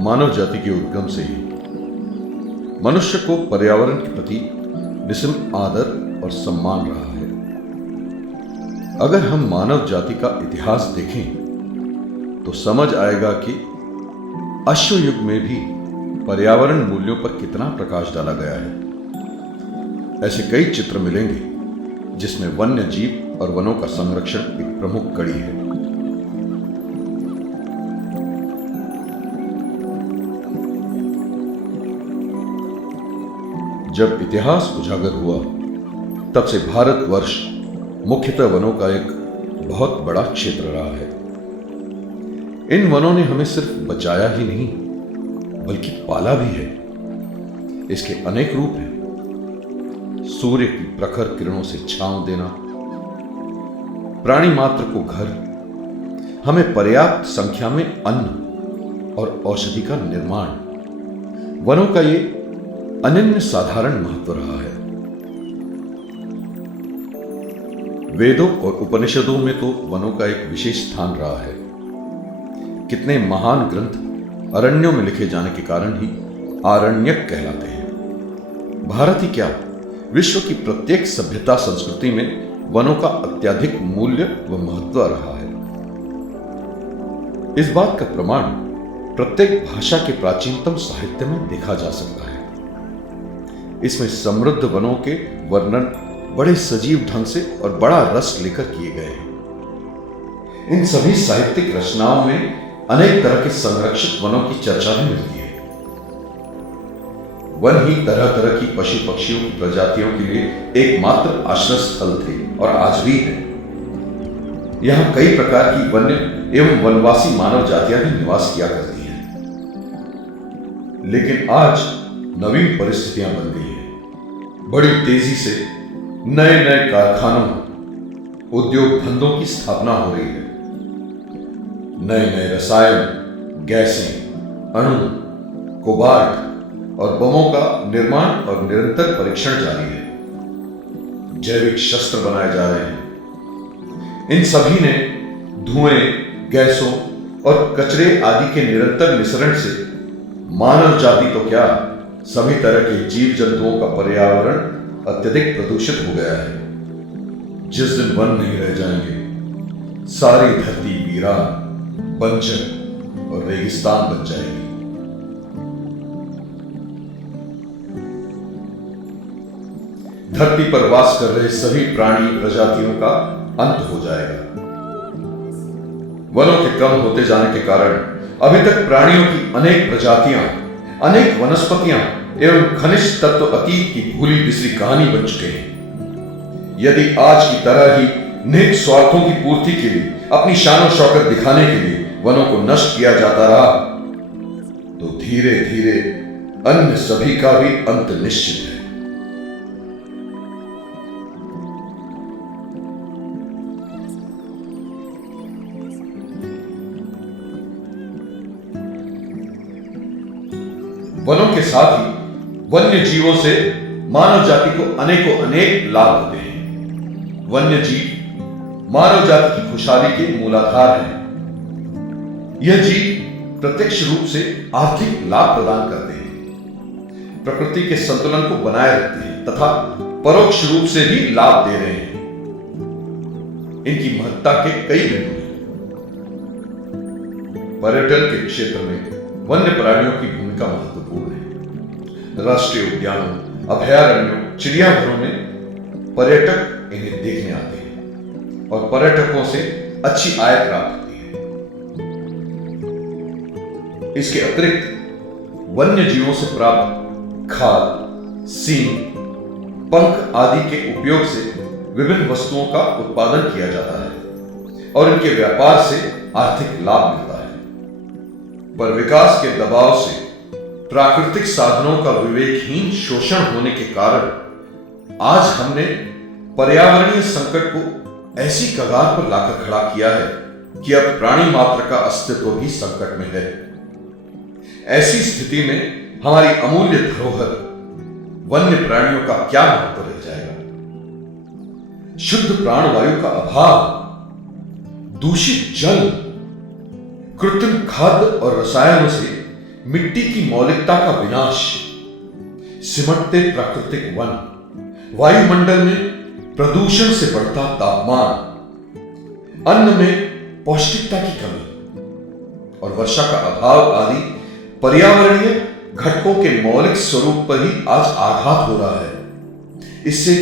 मानव जाति के उद्गम से ही मनुष्य को पर्यावरण के प्रति निस्सीम आदर और सम्मान रहा है। अगर हम मानव जाति का इतिहास देखें तो समझ आएगा कि अश्वयुग में भी पर्यावरण मूल्यों पर कितना प्रकाश डाला गया है। ऐसे कई चित्र मिलेंगे जिसमें वन्य जीव और वनों का संरक्षण एक प्रमुख कड़ी है। जब इतिहास उजागर हुआ तब से भारतवर्ष मुख्यतः वनों का एक बहुत बड़ा क्षेत्र रहा है। इन वनों ने हमें सिर्फ बचाया ही नहीं बल्कि पाला भी है। इसके अनेक रूप हैं। सूर्य की प्रखर किरणों से छांव देना, प्राणी मात्र को घर, हमें पर्याप्त संख्या में अन्न और औषधि का निर्माण, वनों का ये अनन्य साधारण महत्व रहा है। वेदों और उपनिषदों में तो वनों का एक विशेष स्थान रहा है। कितने महान ग्रंथ अरण्यों में लिखे जाने के कारण ही आरण्यक कहलाते हैं। भारत ही क्या, विश्व की प्रत्येक सभ्यता संस्कृति में वनों का अत्यधिक मूल्य व महत्व रहा है। इस बात का प्रमाण प्रत्येक भाषा के प्राचीनतम साहित्य में देखा जा सकता है। इसमें समृद्ध वनों के वर्णन बड़े सजीव ढंग से और बड़ा रस लेकर किए गए हैं। इन सभी साहित्यिक रचनाओं में अनेक तरह के संरक्षित वनों की चर्चा भी मिलती है। वन ही तरह तरह की पशु पक्षियों की प्रजातियों के लिए एकमात्र आश्रय स्थल थे और आज भी है। यहां कई प्रकार की वन्य एवं वनवासी मानव जातियां भी निवास किया करती हैं। लेकिन आज नवीन परिस्थितियां बन गई हैं। बड़ी तेजी से नए नए कारखानों, उद्योग धंधों की स्थापना हो रही है। नए नए रसायन, गैसें, अणु, कोबाल्ट और बमों का निर्माण और निरंतर परीक्षण जारी है। जैविक शस्त्र बनाए जा रहे हैं। इन सभी ने धुएं, गैसों और कचरे आदि के निरंतर मिश्रण से मानव जाति तो क्या, सभी तरह के जीव जंतुओं का पर्यावरण अत्यधिक प्रदूषित हो गया है। जिस दिन वन नहीं रह जाएंगे, सारी धरती वीरान, बंजर और रेगिस्तान बन जाएगी। धरती पर वास कर रहे सभी प्राणी प्रजातियों का अंत हो जाएगा। वनों के कम होते जाने के कारण अभी तक प्राणियों की अनेक प्रजातियां, अनेक वनस्पतियां एवं खनिज तत्व अतीत की भूली बिसरी कहानी बन चुके हैं। यदि आज की तरह ही निहित स्वार्थों की पूर्ति के लिए, अपनी शान और शौकत दिखाने के लिए वनों को नष्ट किया जाता रहा तो धीरे धीरे अन्य सभी का भी अंत निश्चित है। वनों के साथ ही वन्य जीवों से मानव जाति को अनेकों अनेक लाभ होते हैं। वन्य जीव मानव जाति की खुशहाली के मूलाधार हैं। यह जीव प्रत्यक्ष रूप से आर्थिक लाभ प्रदान करते हैं, प्रकृति के संतुलन को बनाए रखते हैं तथा परोक्ष रूप से भी लाभ दे रहे हैं। इनकी महत्ता के कई बिंदु हैं। पर्यटन के क्षेत्र में वन्य प्राणियों की भूमिका महत्वपूर्ण है। राष्ट्रीय उद्यानों, अभयारण्यों, चिड़ियाघरों में पर्यटक इन्हें देखने आते हैं और पर्यटकों से अच्छी आय प्राप्त होती है। इसके अतिरिक्त वन्य जीवों से प्राप्त खाद, सींग, पंख आदि के उपयोग से विभिन्न वस्तुओं का उत्पादन किया जाता है और इनके व्यापार से आर्थिक लाभ मिलता है। पर विकास के दबाव से प्राकृतिक साधनों का विवेकहीन शोषण होने के कारण आज हमने पर्यावरणीय संकट को ऐसी कगार पर लाकर खड़ा किया है कि अब प्राणी मात्र का अस्तित्व भी संकट में है। ऐसी स्थिति में हमारी अमूल्य धरोहर वन्य प्राणियों का क्या महत्व रह जाएगा? शुद्ध प्राणवायु का अभाव, दूषित जल, कृत्रिम खाद्य और रसायनों से मिट्टी की मौलिकता का विनाश, सिमटते प्राकृतिक वन, वायुमंडल में प्रदूषण से बढ़ता तापमान, अन्न में पौष्टिकता की कमी और वर्षा का अभाव आदि पर्यावरणीय घटकों के मौलिक स्वरूप पर ही आज आघात हो रहा है। इससे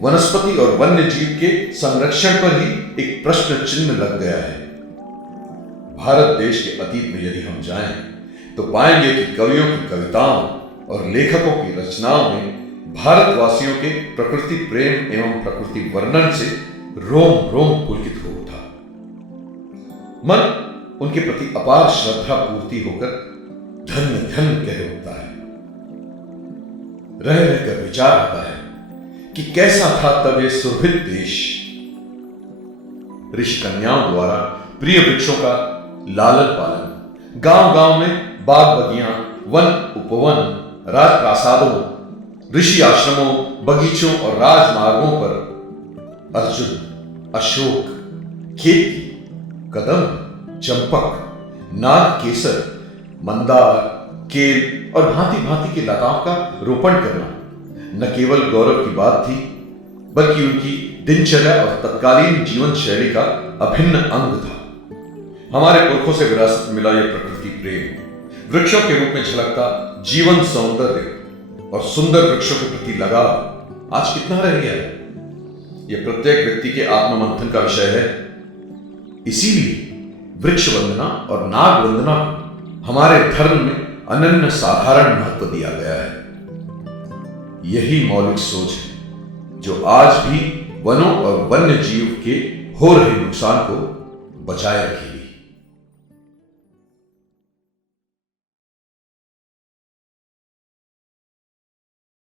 वनस्पति और वन्य जीव के संरक्षण पर ही एक प्रश्न चिन्ह लग गया है। भारत देश के अतीत में यदि हम जाएं तो पाएंगे कि कवियों की कविताओं और लेखकों की रचनाओं में भारतवासियों के प्रकृति प्रेम एवं प्रकृति वर्णन से रोम रोम पुलकित हो उठा। मन उनके प्रति अपार श्रद्धा पूर्ति होकर धन्य धन्य कह उठता है। रह रहकर विचार आता है कि कैसा था तब यह सुरभित देश। ऋषि कन्याओं द्वारा प्रिय वृक्षों का लालन पालन, गांव गांव में बाग बगियां, वन उपवन, राजप्रासादों, ऋषि आश्रमों, बगीचों और राजमार्गों पर अर्जुन, अशोक, केतकी, कदम, चंपक, नाग केसर, मंदार, केल और भांति भांति की लताओं का रोपण करना न केवल गौरव की बात थी, बल्कि उनकी दिनचर्या और तत्कालीन जीवन शैली का अभिन्न अंग था। हमारे पुरखों से विरासत मिला यह प्रकृति प्रेम, वृक्षों के रूप में झलकता जीवन सौंदर्य और सुंदर वृक्षों के प्रति लगाव आज कितना रह गया है? यह प्रत्येक व्यक्ति के आत्ममंथन का विषय है। इसीलिए वृक्ष वंदना और नाग वंदना को हमारे धर्म में अनन्य साधारण महत्व दिया गया है। यही मौलिक सोच है जो आज भी वनों और वन्य जीव के हो रहे नुकसान को बचाए रखेगी।